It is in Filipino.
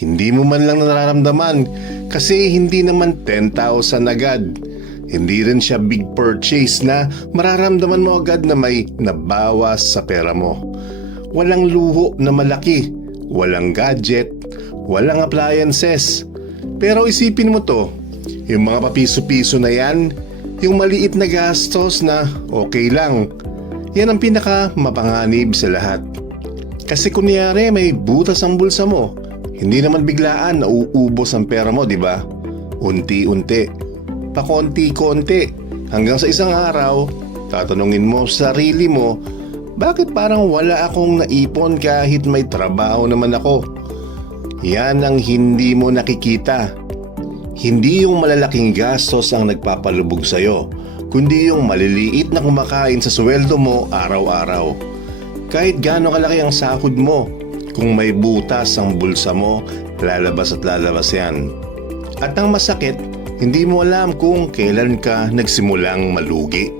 Hindi mo man lang nararamdaman kasi hindi naman 10,000 agad. Hindi rin siya big purchase na mararamdaman mo agad na may nabawas sa pera mo. Walang luho na malaki, walang gadget, walang appliances. Pero isipin mo to, yung mga papiso-piso na yan, yung maliit na gastos na okay lang. Yan ang pinaka mapanganib sa lahat. Kasi kunyari may butas ang bulsa mo, hindi naman biglaan na uubos ang pera mo, di ba? Unti-unti, pakonti-konti, hanggang sa isang araw, tatanungin mo sa sarili mo, bakit parang wala akong naipon kahit may trabaho naman ako? Yan ang hindi mo nakikita. Hindi yung malalaking gastos ang nagpapalubog sa'yo, kundi yung maliliit na kumakain sa sweldo mo araw-araw. Kahit gaano kalaki ang sahod mo, kung may butas ang bulsa mo, lalabas at lalabas yan. At ang masakit, hindi mo alam kung kailan ka nagsimulang malugi.